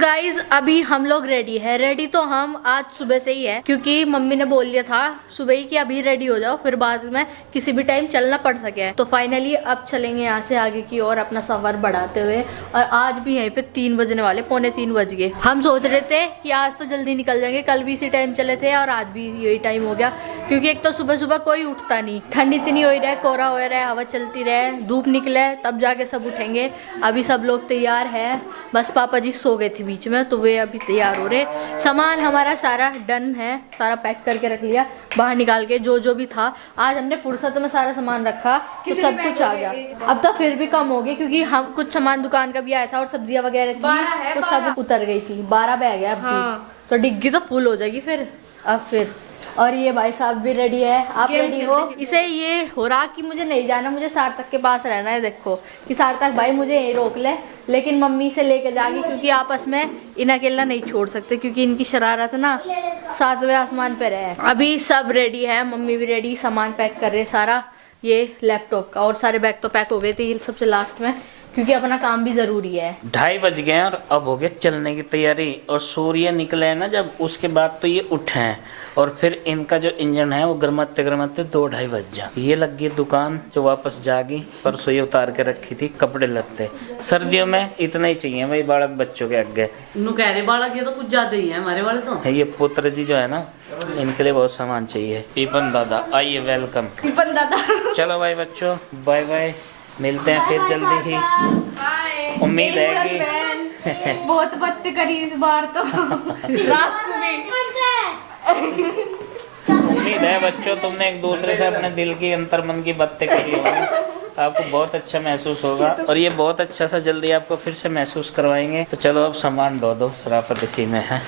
Guys अभी हम लोग रेडी है। रेडी तो हम आज सुबह से ही है, क्योंकि मम्मी ने बोल दिया था सुबह ही कि अभी रेडी हो जाओ, फिर बाद में किसी भी टाइम चलना पड़ सके। तो फाइनली अब चलेंगे यहाँ से आगे की ओर अपना सफर बढ़ाते हुए। और आज भी यहीं पे 3 बजने वाले, 2:45 बज गए। हम सोच रहे थे कि आज तो जल्दी निकल जाएंगे, कल भी इसी टाइम चले थे और आज भी यही टाइम हो गया, क्योंकि एक तो सुबह सुबह कोई उठता नहीं, ठंड इतनी हो रहा है, कोहरा हो रहा है, हवा चलती रहे, धूप निकले तब जाके सब उठेंगे। अभी सब लोग तैयार है, बस पापा जी सो गए थे बीच में, तो वे अभी तैयार हो रहे। सामान हमारा सारा डन है, सारा पैक करके रख लिया बाहर निकाल के, जो जो भी था। आज हमने फुर्सत में सारा सामान रखा तो सब कुछ आ गया। अब तो फिर भी कम हो गई, क्योंकि हम कुछ सामान दुकान का भी आया था और सब्जियां वगैरह थी तो सब उतर गई थी। 12 बैग है अब तो डिग्गी तो फुल हो जाएगी फिर। अब फिर और ये भाई साहब भी रेडी है। आप रेडी हो? इसे ये हो रहा कि मुझे नहीं जाना, मुझे सार्थक के पास रहना है। देखो कि सार्थक भाई मुझे यहीं रोक ले, लेकिन मम्मी से लेके जाएगी, क्योंकि आपस में इन अकेला नहीं छोड़ सकते, क्योंकि इनकी शरारत ना 7वें आसमान पे रहे। अभी सब रेडी है, मम्मी भी रेडी, सामान पैक कर रहे सारा, ये लैपटॉप का। और सारे बैग तो पैक हो गए थे, ये सबसे लास्ट में, क्योंकि अपना काम भी जरूरी है। 2:30 बज गए और अब हो गया चलने की तैयारी। और सूर्य निकले है ना जब, उसके बाद तो ये उठे हैं और फिर इनका जो इंजन है वो गरमाते गरमाते 2-2:30 बज जा। ये लग गई दुकान जो वापस जागी, परसों ये उतार के रखी थी कपड़े लत्ते। सर्दियों में इतना ही चाहिए भाई बालक बच्चों के आगे। कह रहे बालक ये तो कुछ ज्यादा ही है हमारे वाले तो। ये पुत्र जी जो है ना, इनके लिए बहुत सामान चाहिए। पीपन दादा आइए, वेलकम। पीपन दादा चलो भाई बच्चों, बाय बाय, मिलते हैं फिर जल्दी ही। उम्मीद है कि बहुत बात करी इस बार तो रात को भी। उम्मीद है बच्चों तुमने एक दूसरे से अपने दिल की अंतर मन की बातें करी होंगी, आपको बहुत अच्छा महसूस होगा। और ये बहुत अच्छा सा जल्दी आपको फिर से महसूस करवाएंगे। तो चलो अब सामान ढो दो, शराफत इसी में है।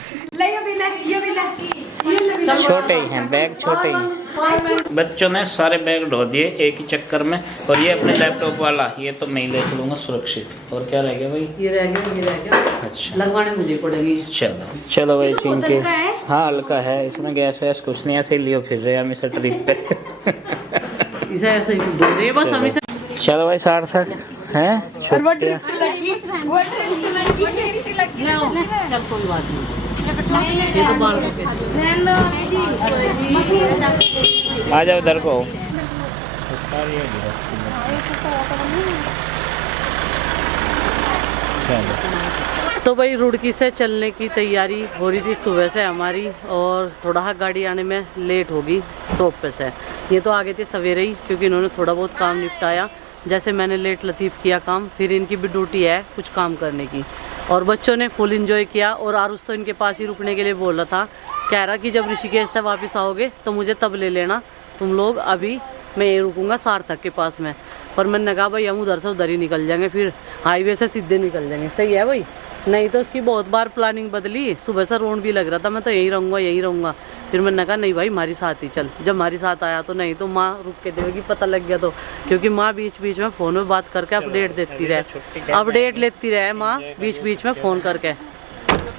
छोटे ही हैं बैग, छोटे ही। बच्चों ने सारे बैग ढो दिए एक ही चक्कर में। और ये अपने लैपटॉप वाला, ये तो मैं ही ले चलूंगा सुरक्षित। और क्या रह गया भाई? ये रह गया, ये रह गया। अच्छा, लगवाने मुझे पड़ेगी। चलो चलो भाई ठीक है। हाँ हल्का है, इसमें गैस वैस कुछ नहीं, ऐसे ही लियो फिर रहे हम इसे ट्रिप पे। इसे ऐसे ही बोल रहे बस हम इसे। चलो भाई सार्थक हैं छुट्टियाँ। चल कोई बात नहीं, ये तो बाल के। आ जाओ इधर को। तो भाई रुड़की से चलने की तैयारी हो रही थी सुबह से हमारी, और थोड़ा गाड़ी आने में लेट होगी शॉप पे से। ये तो आ गए थे सवेरे ही, क्योंकि इन्होंने थोड़ा बहुत काम निपटाया। जैसे मैंने लेट लतीफ़ किया काम, फिर इनकी भी ड्यूटी है कुछ काम करने की। और बच्चों ने फुल एंजॉय किया। और आरुष तो इनके पास ही रुकने के लिए बोल रहा था, कह रहा कि जब ऋषिकेश से वापस आओगे तो मुझे तब ले लेना तुम लोग, अभी मैं यहीं रुकूंगा सार्थक के पास में। पर मैंने कहा भाई हम उधर से उधर ही निकल जाएंगे, फिर हाईवे से सीधे निकल जाएंगे। सही है भाई, नहीं तो उसकी बहुत बार प्लानिंग बदली। सुबह से रोड भी लग रहा था मैं तो यहीं रहूँगा यहीं रहूँगा, फिर मैंने कहा नहीं भाई हमारी साथ ही चल। जब हमारी साथ आया तो नहीं तो माँ रुक के देगी, पता लग गया तो, क्योंकि माँ बीच बीच में फ़ोन में बात करके अपडेट देती रहे, अपडेट लेती रहे माँ बीच बीच में फ़ोन करके।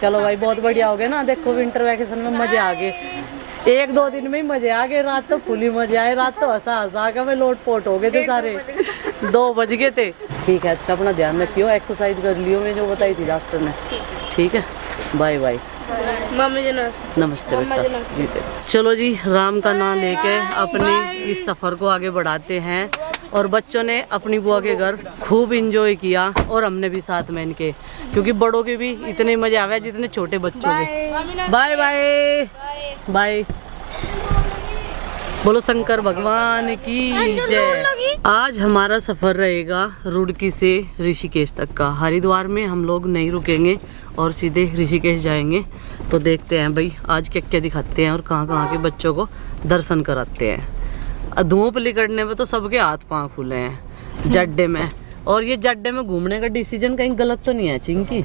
चलो भाई बहुत बढ़िया हो गया ना। देखो विंटर वैकेशन में मज़े आ गए, 1-2 दिन में ही मज़े आ गए। रात तो फुली मज़े आए, रात तो हंसा के मैं लोट पोट हो गए थे सारे, 2 बज गए थे। ठीक है, अच्छा अपना ध्यान रखियो, एक्सरसाइज कर लियो मैं जो बताई थी डॉक्टर ने। ठीक है, बाय बाय। नमस्ते बेटा जीते। चलो जी, राम का नाम लेके अपने इस सफ़र को आगे बढ़ाते हैं। और बच्चों ने अपनी बुआ के घर खूब इंजॉय किया, और हमने भी साथ में इनके, क्योंकि बड़ों के भी इतने मज़े आवे जितने छोटे बच्चों के। Bye bye bye. बोलो शंकर भगवान की जय। आज हमारा सफ़र रहेगा रुड़की से ऋषिकेश तक का। हरिद्वार में हम लोग नहीं रुकेंगे और सीधे ऋषिकेश जाएंगे। तो देखते हैं भाई आज क्या क्या दिखाते हैं और कहाँ कहाँ के बच्चों को दर्शन कराते हैं। धूप लिकड़ने में तो सबके हाथ पाँव खुले हैं जड्डे में। और ये जड्डे में घूमने का डिसीजन कहीं गलत तो नहीं है चिंकी?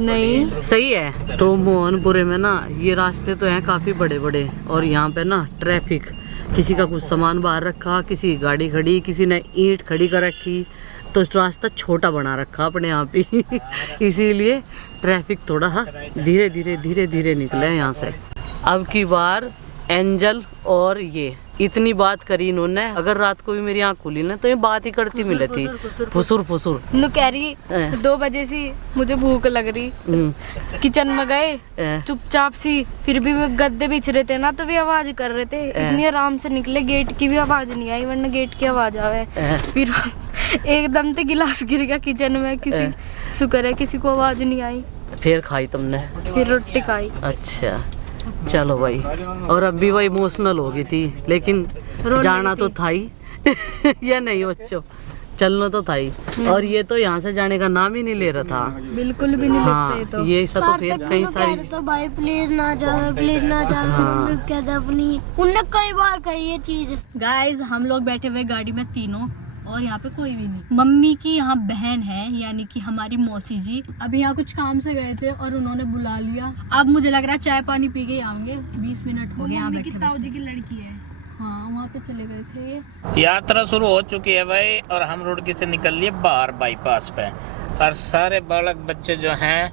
नहीं सही है। तो मोहनपुरे में ना ये रास्ते तो हैं काफ़ी बड़े बड़े, और यहाँ पे ना ट्रैफिक, किसी का कुछ सामान बाहर रखा, किसी की गाड़ी खड़ी, किसी ने ईंट खड़ी कर रखी, तो रास्ता छोटा बना रखा अपने आप ही। इसीलिए ट्रैफिक थोड़ा धीरे धीरे धीरे धीरे निकले यहाँ से। अब की बार एंजल और ये इतनी बात करी इन्होंने। अगर रात को भी मेरी आँख खुली ना तो ये बात ही करती मिली थी, फुसुर फुसुर। नु कह रही 2 बजे सी मुझे भूख लग रही, किचन में गए चुपचाप सी, फिर भी वो गद्दे बिछ रहे थे ना तो भी आवाज कर रहे थे, इतनी आराम से निकले, गेट की भी आवाज नहीं आई, वरना गेट की आवाज आवे। फिर एकदम से गिलास गिर गया किचन में, किसी शुक्र है किसी को आवाज नहीं आई। फिर खाई तुमने? फिर रोटी खाई। अच्छा चलो भाई। और अब भी वही इमोशनल हो गई थी, लेकिन जाना तो था ही या नहीं बच्चों, चलना तो था ही। और ये तो यहाँ से जाने का नाम ही नहीं ले रहा था, बिल्कुल भी नहीं हाँ, लगता तो। ये सब तो फिर कई सारी तो भाई प्लीज ना जाओ, प्लीज ना जाओ, कहते अपनी उनने कई बार कही ये चीज। गाइस हम लोग बैठे हुए गाड़ी में तीनों, और यहाँ पे कोई भी नहीं। मम्मी की यहाँ बहन है, यानी कि हमारी मौसी जी, अभी यहाँ कुछ काम से गए थे और उन्होंने बुला लिया। अब मुझे लग रहा है चाय पानी पी के ही आएंगे, 20 मिनट हो गए यहाँ बैठे। ताऊ जी की लड़की है। हाँ वहाँ पे चले गए थे ये। यात्रा शुरू हो चुकी है भाई, और हम रुड़की से निकल लिए बाहर बाईपास पे। और सारे बालक बच्चे जो हैं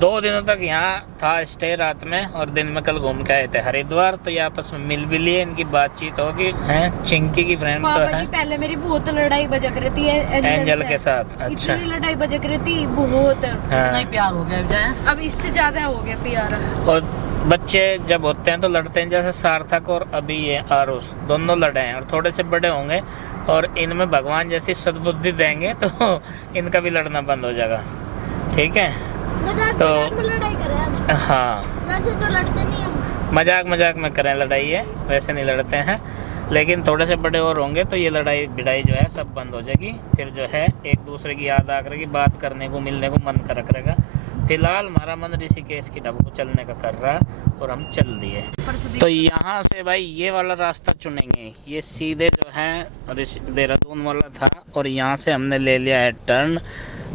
2 दिनों तक यहाँ था स्टे रात में, और दिन में कल घूम के आए थे हरिद्वार, तो ये आपस में मिल भी लिए, इनकी बातचीत होगी। हैं चिंकी की फ्रेंड तो है, पहले मेरी बहुत लड़ाई बजक रही थी एंजल के साथ। अच्छा इतनी लड़ाई बजक रही थी बहुत, हाँ। प्यार हो गया जाए। अब इससे ज्यादा हो गया प्यार। और बच्चे जब होते हैं तो लड़ते हैं, जैसे सार्थक और अभी ये आरुष दोनों लड़े हैं, और थोड़े से बड़े होंगे और इनमें भगवान जैसी सद्बुद्धि देंगे तो इनका भी लड़ना बंद हो जाएगा। ठीक है, तो लड़ाई करें हम, हाँ वैसे तो लड़ते नहीं हम, मजाक में करें लड़ाई है, वैसे नहीं लड़ते हैं। लेकिन थोड़े से बड़े और होंगे तो ये लड़ाई भिड़ाई जो है सब बंद हो जाएगी। फिर जो है एक दूसरे की याद आ करेगी, बात करने को मिलने को मन कर करेगा। फिलहाल हमारा मन ऋषिकेश की ढब को चलने का कर रहा है, और हम चल दिए। तो यहाँ से भाई ये वाला रास्ता चुनेंगे, ये सीधे जो है देहरादून वाला था, और यहाँ से हमने ले लिया है टर्न।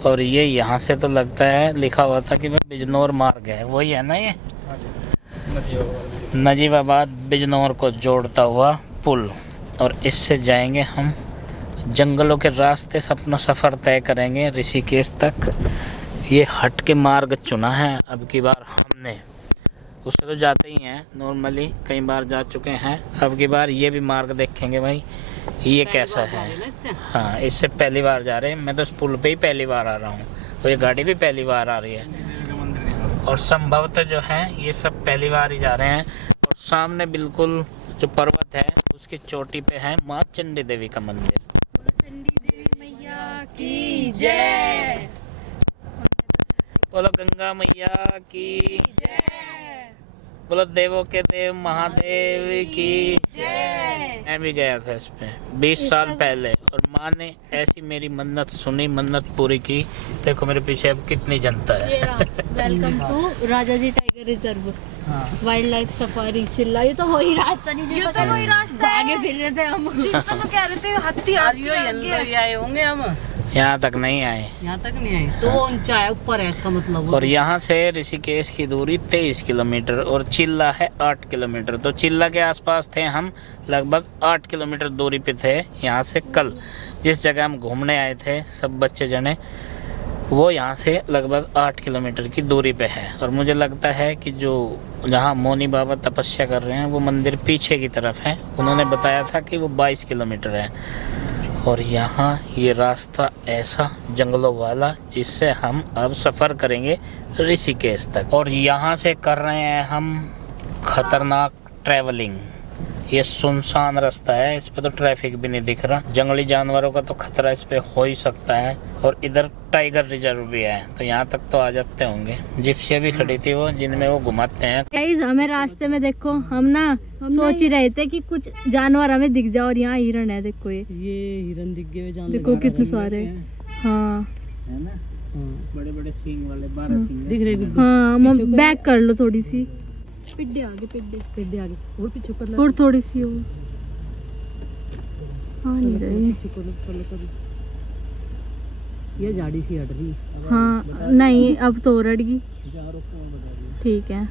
और ये यहाँ से तो लगता है लिखा हुआ था कि वह बिजनौर मार्ग है, वही है ना ये नजीबाबाद बिजनौर को जोड़ता हुआ पुल। और इससे जाएंगे हम जंगलों के रास्ते से, अपना सफ़र तय करेंगे ऋषिकेश तक। ये हट के मार्ग चुना है अब की बार हमने, उससे तो जाते ही हैं नॉर्मली, कई बार जा चुके हैं। अब की बार ये भी मार्ग देखेंगे भाई ये कैसा है। हाँ इससे पहली बार जा रहे हैं, मैं तो इस पुल पे ही पहली बार आ रहा हूँ, और ये गाड़ी भी पहली बार आ रही है। और संभवतः जो है ये सब पहली बार ही जा रहे हैं। और सामने बिल्कुल जो पर्वत है उसकी चोटी पे है माँ चंडी देवी का मंदिर। चंडी देवी मैया की जय, बोलो गंगा मैया की, बोलो देवों के देव महादेव की जय। मैं भी गया था इस पे 20 साल पहले, और माँ ने ऐसी मेरी मन्नत सुनी, मन्नत पूरी की। देखो मेरे पीछे अब कितनी जनता है। Welcome to Rajaji tiger reserve, wild life safari Chilla. ये तो वही रास्ता नहीं, ये तो वही रास्ता है, आगे फिर रहे थे हम। जिस पर तो कह रहे थे हाथी आए होंगे हम, यहाँ तक नहीं आए, यहाँ तक नहीं आए तो ऊंचा है, ऊपर है इसका मतलब। और यहाँ से ऋषिकेश की दूरी 23 किलोमीटर, और चिल्ला है 8 किलोमीटर। तो चिल्ला के आसपास थे हम, लगभग 8 किलोमीटर दूरी पे थे यहाँ से। कल जिस जगह हम घूमने आए थे सब बच्चे जने, वो यहाँ से लगभग 8 किलोमीटर की दूरी पे है। और मुझे लगता है कि जो जहाँ मौनी बाबा तपस्या कर रहे हैं वो मंदिर पीछे की तरफ है, उन्होंने बताया था कि वो 22 किलोमीटर है। और यहाँ ये रास्ता ऐसा जंगलों वाला जिससे हम अब सफ़र करेंगे ऋषिकेश तक। और यहाँ से कर रहे हैं हम खतरनाक ट्रैवलिंग। ये सुनसान रास्ता है, इस पे तो ट्रैफिक भी नहीं दिख रहा, जंगली जानवरों का तो खतरा इस पे हो ही सकता है। और इधर टाइगर रिजर्व भी है, तो यहाँ तक तो आ जाते होंगे। जिप्सियाँ भी खड़ी थी वो, जिनमें वो घुमाते हैं। गाइस हमें रास्ते में देखो, हम ना सोच ही रहे थे कि कुछ जानवर हमें दिख जाए, और यहाँ हिरन है। देखो ये हिरन दिख गए, देखो कितने सारे। हाँ है ना, बड़े बड़े सींग वाले 12 सींग दिख रहे। हाँ बैक कर लो थोड़ी सी, पिड्डे आगे, पेड़ आगे और पीछे कर और थोड़ी सी हो। हाँ नहीं रही, ये झाड़ी सी हट रही। हाँ नहीं अब तो रड़गी। ठीक है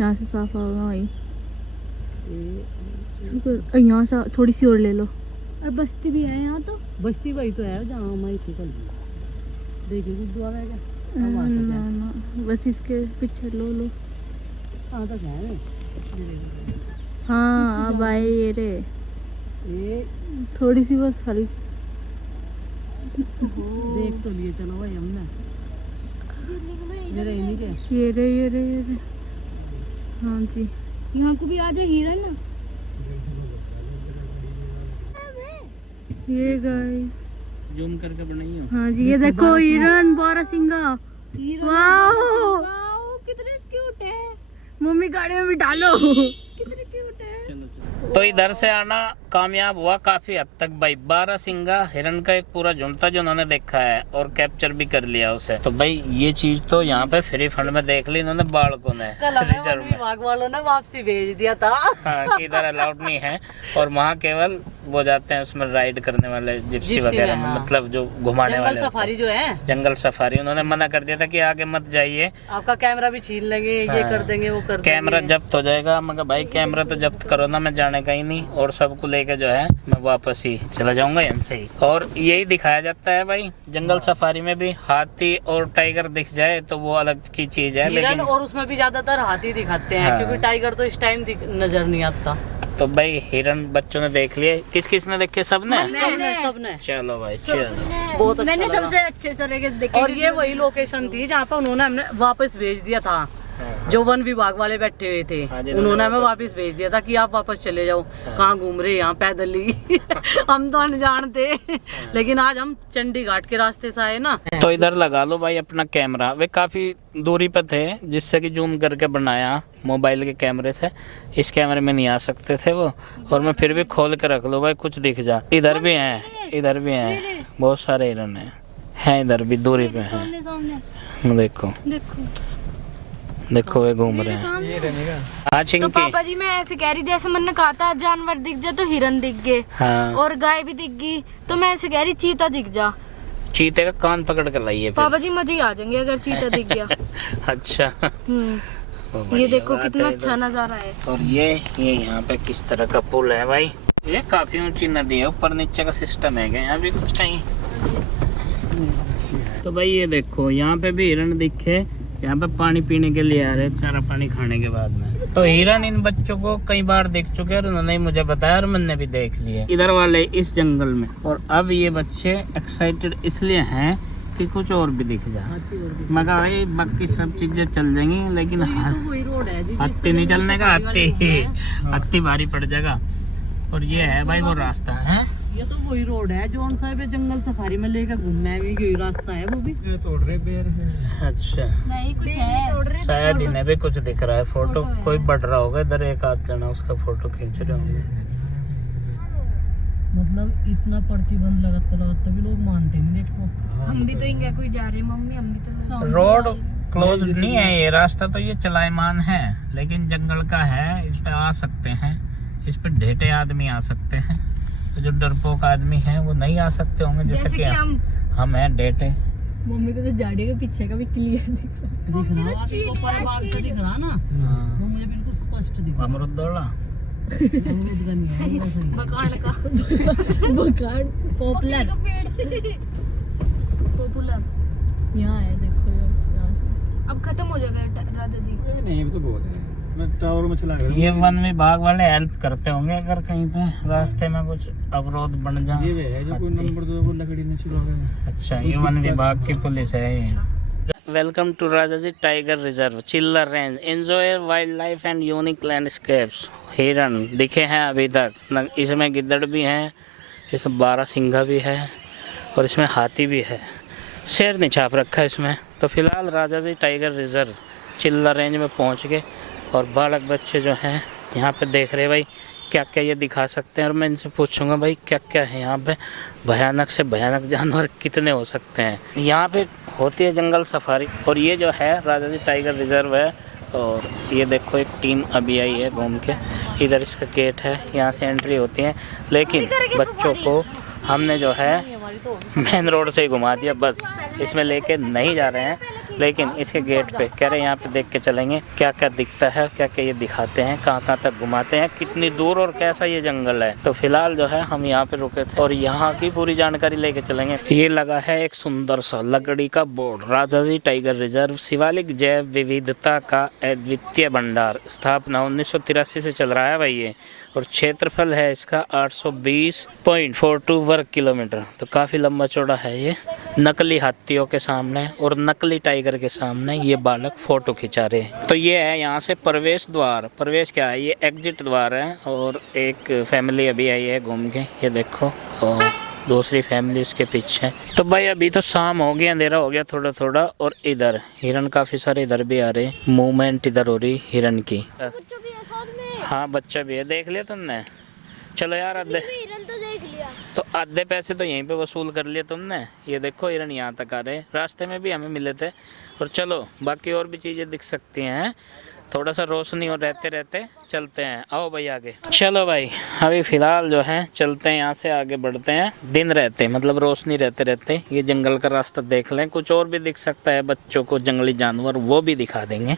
यहाँ से साफ होगा वही, यहाँ से थोड़ी सी और ले लो। और बस्ती भी है यहाँ, तो बस्ती वही तो है जहाँ हमारी थी कल। देखिए गुरुद्वारा है क्या? ना, बस इसके पीछे लो। कहाँ तक है? हाँ अब आए ये रे, ये थोड़ी सी बस हल्की। देख तो लिए चलो भाई हमने, ये रही नहीं क्या? ये रे। हाँ जी, यहाँ को भी आ जाए हिरन ना। ये गाइस जूम करके बनाई हो। हाँ जी, ये देखो हिरन बारहसिंगा। वाह वाओ कितने क्यूट है, मम्मी गाड़ी में भी डालो। कितने क्यूट है। तो इधर से आना कामयाब हुआ काफी हद तक भाई। बारहसिंगा हिरन का एक पूरा झुंड था जो उन्होंने देखा है और कैप्चर भी कर लिया उसे। तो भाई ये चीज तो यहाँ पे फ्री फंड में देख ली इन्होंने बालकों ने रिजर्व में। विभाग वालों ने वापसी भेज दिया था। हाँ कि इधर अलाउड नहीं है और वहाँ केवल वो जाते हैं उसमें राइड करने वाले जिप्सी वगैरह में, हाँ। मतलब जो घुमाने जंगल वाले सफारी जो है, जंगल सफारी उन्होंने मना कर दिया था कि आगे मत जाइए, आपका कैमरा भी छीन लेंगे, ये कर देंगे, वो कर देंगे। कैमरा जब्त हो जाएगा। मगर भाई कैमरा तो जब्त करो ना, मैं जाने का ही नहीं और सबको लेके जो है मैं वापस ही चला जाऊंगा यहाँ से ही। और यही दिखाया जाता है भाई जंगल सफारी में भी, हाथी और टाइगर दिख जाए तो वो अलग की चीज है। हिरन लेकिन और उसमें भी ज्यादातर हाथी दिखाते हैं, हाँ। क्योंकि टाइगर तो इस टाइम नजर नहीं आता। तो भाई हिरन बच्चों ने देख लिए, किस किस ने देखे? सबने। सबने चलो भाई चलो। बहुत अच्छा मैंने लगा। सबसे अच्छे तरह के देखे। और ये वही लोकेशन थी जहाँ पे उन्होंने हमने वापस भेज दिया था, जो वन विभाग वाले बैठे हुए थे, हाँ जी, उन्होंने हमें वापस भेज दिया था कि आप वापस चले जाओ। कहाँ घूम रहे यहाँ पैदल ही। हम तो अनजान थे, लेकिन आज हम चंडीगढ़ के रास्ते से आए ना। तो इधर लगा लो भाई अपना कैमरा। वे काफी दूरी पर थे जिससे कि जूम करके बनाया मोबाइल के कैमरे से। इस कैमरे में नहीं आ सकते थे वो, और मैं फिर भी खोल के रख लो भाई कुछ दिख जा। इधर भी हैं, इधर भी हैं, बहुत सारे हिरन हैं इधर भी दूरी पे हैं। सामने देखो देखो वे घूम रहे हैं। हाँ तो चिंकी। पापा जी मैं ऐसे कह रही, जैसे मैंने कहा था जानवर दिख जाए तो हिरन दिख गए हाँ और गाय भी दिख गई, तो मैं ऐसे कह रही चीता दिख जा। चीते का कान पकड़ कर लाइए फिर। पापा जी मजे ही आ जाएंगे अगर चीता दिख गया। अच्छा वो ये बढ़िया देखो बात कितना है अच्छा इधर। नजारा है। और ये यहाँ पे किस तरह का पुल है भाई। ये काफी ऊंची नदी है, ऊपर नीचे का सिस्टम है क्या यहाँ भी कुछ कहीं? तो भाई ये देखो यहाँ पे भी हिरन दिखे, यहाँ पे पानी पीने के लिए आ रहे, चारा पानी खाने के बाद में। तो हिरन इन बच्चों को कई बार देख चुके हैं और उन्होंने मुझे बताया और मैंने भी देख लिए इधर वाले इस जंगल में। और अब ये बच्चे एक्साइटेड इसलिए हैं कि कुछ और भी दिख जाए। मगर भाई बाकी सब चीजें चल जाएंगी, लेकिन वही रोड है जी, हत्ती नहीं चलने का, हत्ती भारी पड़ जाएगा। और ये है भाई वो रास्ता है, ये तो वही रोड है जो उनसा पे जंगल सफारी में लेकर घूमना है, यही रास्ता है वो भी। तोड़ रहे पेड़ से। अच्छा नहीं कुछ है। शायद इन्हें भी कुछ दिख रहा है, फोटो कोई बढ़ रहा होगा इधर, एक आध जना उसका फोटो खींच रहे होंगे। मतलब इतना प्रतिबंध लगाता भी लोग मानते नहीं। देखो हम भी तो इंडिया कोई जा रहे, मम्मी हम भी तो रोड क्लोज नहीं है, ये रास्ता तो ये चलायमान है, लेकिन जंगल का है, इस पे आ सकते हैं, इस पे ढेटे आदमी आ सकते हैं। तो जो डरपोक आदमी है वो नहीं आ सकते होंगे, जैसे कि हम हैं ढेटे। मम्मी को तो झाड़ी के पीछे का भी क्लियर दिख रहा दिख रहा आपको ऊपर बाग से दिख रहा ना, वो मुझे बिल्कुल स्पष्ट दिख रहा। अमरुद दौड़ा अमरूद का नहीं है, वैसा ही है। बकाड़ का है। बकाड़ पॉपुलर पॉपुलर यहाँ है, देखो यहाँ से। अब खत्म हो जाएगा राजा जी। नहीं तो बहुत है, मैं टावर में चला गया। ये वन विभाग वाले हेल्प करते होंगे अगर कहीं पे रास्ते में कुछ अवरोध बन जाए। ये है जो कोई नंबर 2 को लकड़ी नहीं चुरा गया। अच्छा ये वन विभाग की पुलिस है ये। Welcome to Rajaji tiger reserve Chilla range, enjoy wild life and unique landscapes. हिरन दिखे हैं अभी तक, इसमें गिद्दड़ भी हैं, इसमें बारहसिंगा भी है और इसमें हाथी भी है, शेर नहीं छाप रखा है इसमें। तो फिलहाल Rajaji tiger reserve Chilla range में पहुंच गए और बालक बच्चे जो हैं यहाँ पे देख रहे भाई क्या क्या ये दिखा सकते हैं। और मैं इनसे पूछूंगा भाई क्या क्या है यहाँ पे, भयानक से भयानक जानवर कितने हो सकते हैं। यहाँ पे होती है जंगल सफारी और ये जो है राजाजी टाइगर रिजर्व है। और ये देखो एक टीम अभी आई है घूम के, इधर इसका गेट है, यहाँ से एंट्री होती है, लेकिन बच्चों को हमने जो है मेन रोड से ही घुमा दिया, बस इसमें लेके नहीं जा रहे हैं। लेकिन इसके गेट पे कह रहे यहाँ पे देख के चलेंगे क्या क्या दिखता है, क्या क्या ये दिखाते हैं, कहाँ कहाँ तक घुमाते हैं, कितनी दूर और कैसा ये जंगल है। तो फिलहाल जो है हम यहाँ पे रुके थे और यहाँ की पूरी जानकारी लेके चलेंगे। ये लगा है एक सुंदर सा लकड़ी का board, Rajaji tiger reserve, Shivalik जैव विविधता का अद्वितीय भंडार, स्थापना 1983 से चल रहा है भाई ये, और क्षेत्रफल है इसका 820.42 वर्ग किलोमीटर। तो काफ़ी लंबा चौड़ा है ये। नकली हाथियों के सामने और नकली टाइगर के सामने ये बालक फोटो खिंचा रहे हैं। तो ये है यहाँ से प्रवेश द्वार। प्रवेश क्या है, ये एग्जिट द्वार है। और एक फैमिली अभी आई है घूम के, ये देखो, और दूसरी फैमिली उसके पीछे। तो भाई अभी तो शाम हो गया, अंधेरा हो गया थोड़ा थोड़ा। और इधर हिरन काफ़ी सारे इधर भी आ रहे, मूवमेंट इधर हो रही हिरन की। हाँ बच्चा भी है, देख लिया तुमने? चलो यार आधे हिरन तो देख लिया। तो आधे पैसे तो यहीं पे वसूल कर लिए तुमने। ये देखो हिरन यहाँ तक आ रहे, रास्ते में भी हमें मिले थे। और चलो बाकी और भी चीज़ें दिख सकती हैं, थोड़ा सा रोशनी और रहते रहते चलते हैं। आओ भाई आगे चलो भाई, अभी फ़िलहाल जो है चलते हैं, यहाँ से आगे बढ़ते हैं। दिन रहते मतलब रोशनी रहते रहते ये जंगल का रास्ता देख लें, कुछ और भी दिख सकता है बच्चों को, जंगली जानवर वो भी दिखा देंगे।